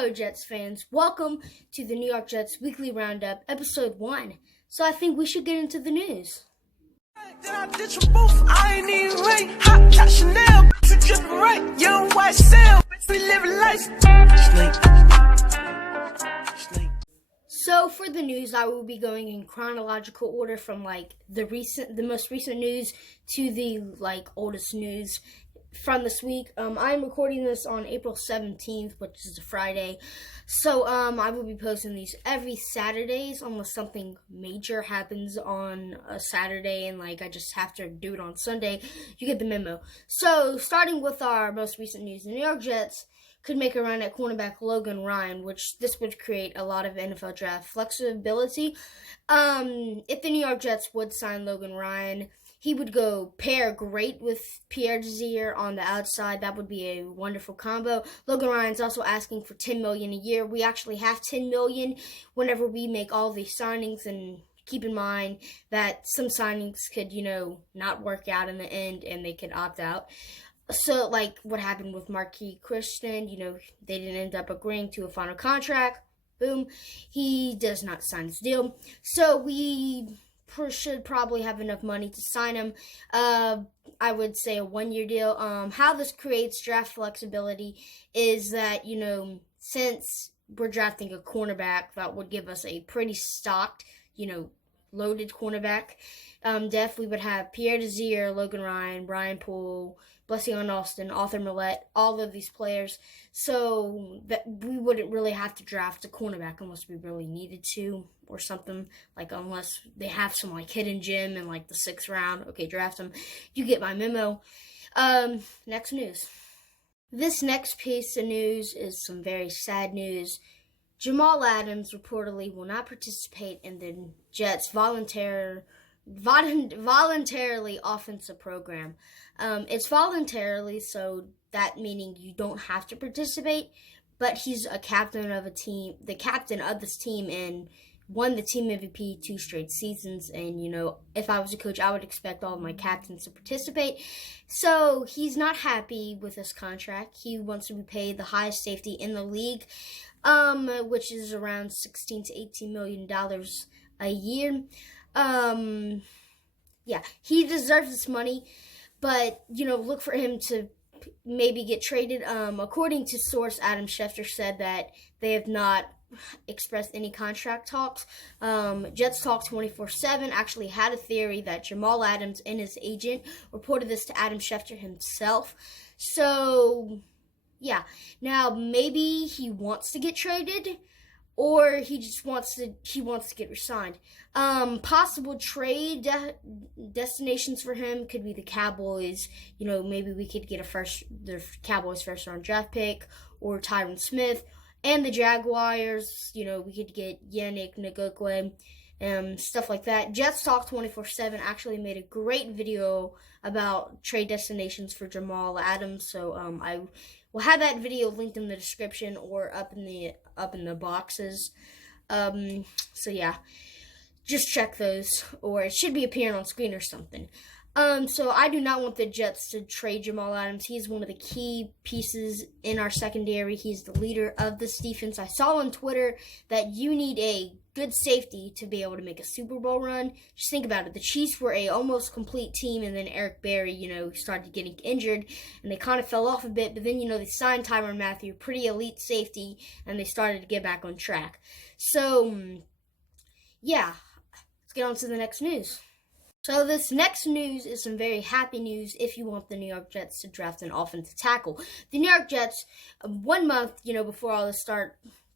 Hello, Jets fans. Welcome to the New York Jets Weekly Roundup, Episode 1. So I think we should get into the news. Then I ditch them both. I ain't even right. Hot top Chanel, you dripping right. Young white cell, we living life. Sleep. So for the news, I will be going in chronological order from the most recent news to the oldest news from this week. I'm recording this on April 17th, which is a Friday. So I will be posting these every Saturdays unless something major happens on a Saturday and I just have to do it on Sunday. You get the memo. So starting with our most recent news, the New York Jets could make a run at cornerback Logan Ryan, which this would create a lot of NFL draft flexibility. If the New York Jets would sign Logan Ryan, he would go pair great with Pierre Desir on the outside. That would be a wonderful combo. Logan Ryan's also asking for $10 million a year. We actually have $10 million whenever we make all these signings, and keep in mind that some signings could, not work out in the end and they could opt out. So, what happened with Marquis Christian, they didn't end up agreeing to a final contract. Boom. He does not sign his deal. So, we should probably have enough money to sign him. I would say a 1-year deal. How this creates draft flexibility is that, since we're drafting a cornerback, that would give us a pretty stocked, loaded cornerback depth. We would have Pierre Desir, Logan Ryan, Brian Poole, Blessian Austin, Arthur Millette, all of these players, so that we wouldn't really have to draft a cornerback unless we really needed to or something, unless they have some hidden gem in the 6th round. Okay, draft them. You get my memo. Next news. This next piece of news is some very sad news. Jamal Adams reportedly will not participate in the Jets' voluntarily offensive program. It's voluntarily, so that meaning you don't have to participate, but he's a captain of the captain of this team, and won the team MVP 2 straight seasons. And if I was a coach, I would expect all of my captains to participate. So he's not happy with this contract. He wants to be paid the highest safety in the league, which is around $16 to $18 million a year. Yeah, he deserves this money, but, look for him to maybe get traded. According to source, Adam Schefter said that they have not expressed any contract talks. Jets Talk 24/7 actually had a theory that Jamal Adams and his agent reported this to Adam Schefter himself. So, yeah. Now, maybe he wants to get traded, or he just wants to get re-signed. Possible trade destinations for him could be the Cowboys. Maybe we could get the Cowboys' first-round draft pick, or Tyron Smith, and the Jaguars. We could get Yannick Ngakoue, stuff like that. Jets Talk 24/7 actually made a great video about trade destinations for Jamal Adams. So I will have that video linked in the description or up in the boxes. So yeah, just check those, or it should be appearing on screen or something. So I do not want the Jets to trade Jamal Adams. He's one of the key pieces in our secondary. He's the leader of this defense. I saw on Twitter that you need a good safety to be able to make a Super Bowl run. Just think about it. The Chiefs were a almost complete team, and then Eric Berry, started getting injured, and they kind of fell off a bit. But then, they signed Tyrann Mathieu, pretty elite safety, and they started to get back on track. So, yeah, let's get on to the next news. So this next news is some very happy news if you want the New York Jets to draft an offensive tackle. The New York Jets, 1 month, before all this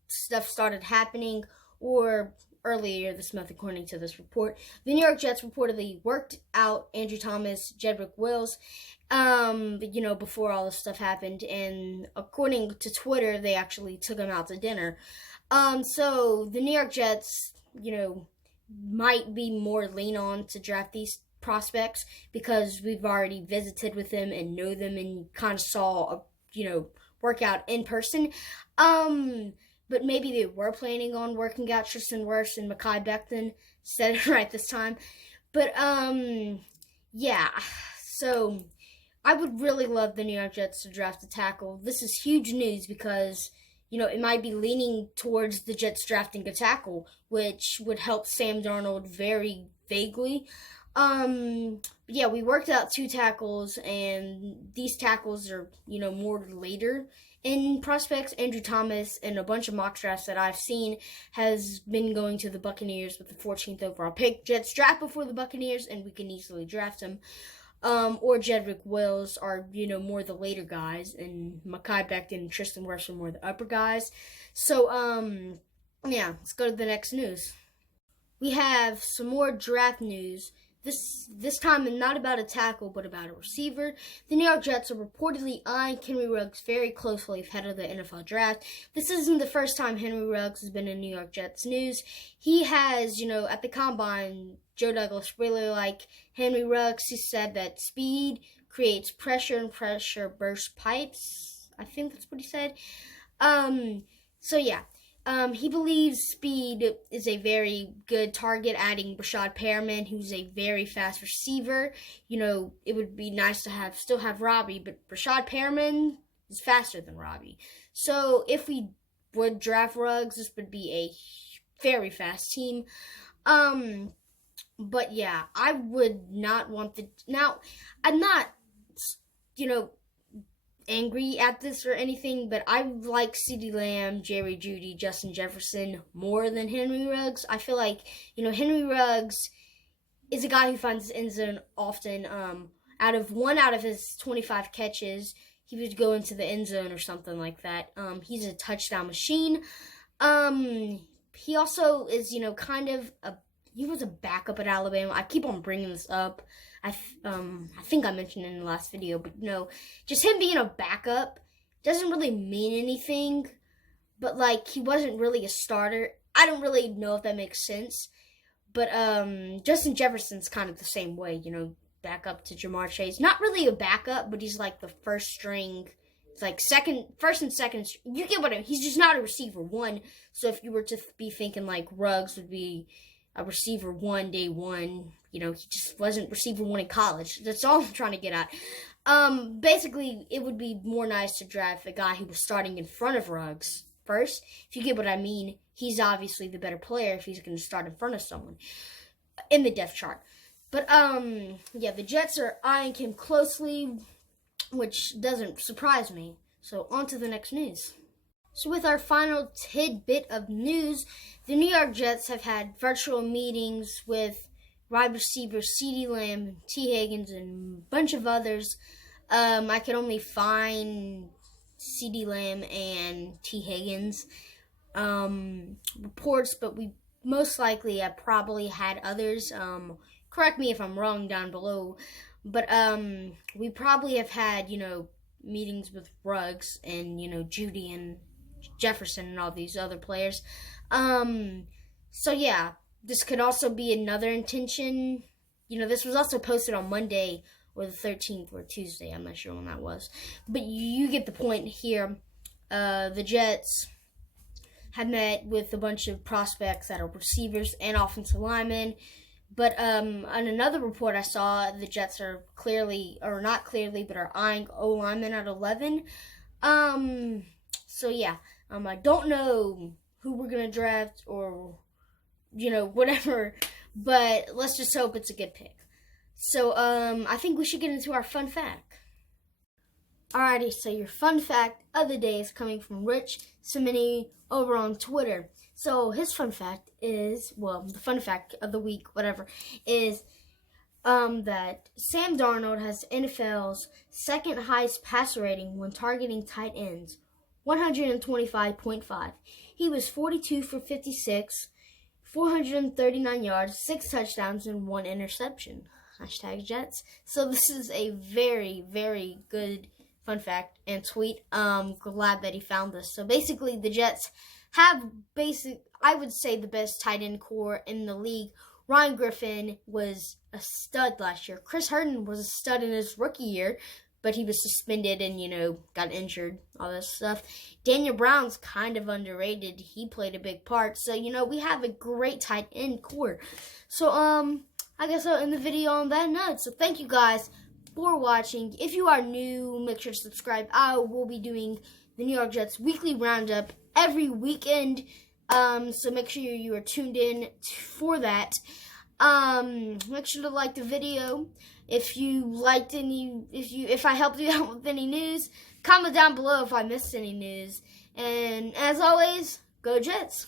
stuff started happening, or earlier this month, according to this report, the New York Jets reportedly worked out Andrew Thomas, Jedrick Wills, before all this stuff happened. And according to Twitter, they actually took him out to dinner. So the New York Jets, might be more lean on to draft these prospects because we've already visited with them and know them and kind of saw, work out in person. But maybe they were planning on working out Tristan Wirfs and Mekhi Becton. Said it right this time. But, yeah. So, I would really love the New York Jets to draft a tackle. This is huge news because it might be leaning towards the Jets drafting a tackle, which would help Sam Darnold very vaguely. Yeah, we worked out 2 tackles, and these tackles are, more later in prospects. Andrew Thomas and a bunch of mock drafts that I've seen has been going to the Buccaneers with the 14th overall pick. Jets draft before the Buccaneers, and we can easily draft him. Or Jedrick Wills are, more the later guys, and Mekhi Becton and Tristan Wirfs are more the upper guys. So, yeah, let's go to the next news. We have some more draft news. This time not about a tackle, but about a receiver. The New York Jets are reportedly eyeing Henry Ruggs very closely ahead of the NFL draft. This isn't the first time Henry Ruggs has been in New York Jets news. He has, at the Combine, Joe Douglas really liked Henry Ruggs. He said that speed creates pressure and pressure bursts pipes. I think that's what he said. So yeah. He believes speed is a very good target, adding Brashad Perriman, who's a very fast receiver. It would be nice to still have Robbie, but Brashad Perriman is faster than Robbie. So if we would draft Ruggs, this would be a very fast team. But yeah, I would not want now, I'm not, angry at this or anything, but I like CeeDee Lamb, Jerry Jeudy, Justin Jefferson more than Henry Ruggs. I feel like, Henry Ruggs is a guy who finds the end zone often. Out of his 25 catches, he would go into the end zone or something like that. He's a touchdown machine. He also is, he was a backup at Alabama. I keep on bringing this up. I think I mentioned it in the last video, but just him being a backup doesn't really mean anything. But he wasn't really a starter. I don't really know if that makes sense. But Justin Jefferson's kind of the same way, backup to Jamar Chase. Not really a backup, but he's like the first string. It's like first and second. You get what I mean? He's just not a receiver one. So if you were to be thinking Ruggs would be a receiver one, day one, he just wasn't receiver one in college. That's all I'm trying to get at. Basically, it would be more nice to draft a guy who was starting in front of Ruggs first. If you get what I mean, he's obviously the better player if he's going to start in front of someone in the depth chart. But, yeah, the Jets are eyeing him closely, which doesn't surprise me. So, on to the next news. So with our final tidbit of news, the New York Jets have had virtual meetings with wide receivers CeeDee Lamb, T. Higgins, and a bunch of others. I could only find CeeDee Lamb and T. Higgins reports, but we most likely have probably had others. Correct me if I'm wrong down below, but we probably have had, meetings with Ruggs and, Jeudy and Jefferson and all these other players. So yeah, this could also be another intention. This was also posted on Monday or the 13th or Tuesday. I'm not sure when that was. But you get the point here. The Jets have met with a bunch of prospects that are receivers and offensive linemen. But on another report I saw, the Jets are are eyeing O-linemen at 11. So yeah, I don't know who we're going to draft or, whatever. But let's just hope it's a good pick. So I think we should get into our fun fact. Alrighty, so your fun fact of the day is coming from Rich Simini over on Twitter. So his fun fact is, the fun fact of the week, is that Sam Darnold has NFL's second highest passer rating when targeting tight ends, 125.5. He was 42 for 56, 439 yards, 6 touchdowns, and 1 interception. Hashtag Jets. So this is a very, very good fun fact and tweet. Glad that he found this. So basically, the Jets have I would say the best tight end core in the league. Ryan Griffin was a stud last year. Chris Herndon was a stud in his rookie year, but he was suspended and, got injured, all this stuff. Daniel Brown's kind of underrated. He played a big part. So, we have a great tight end core. So, I guess I'll end the video on that note. So, thank you guys for watching. If you are new, make sure to subscribe. I will be doing the New York Jets Weekly Roundup every weekend. So make sure you are tuned in for that. Make sure to like the video. If you liked if I helped you out with any news, comment down below if I missed any news. And as always, go Jets!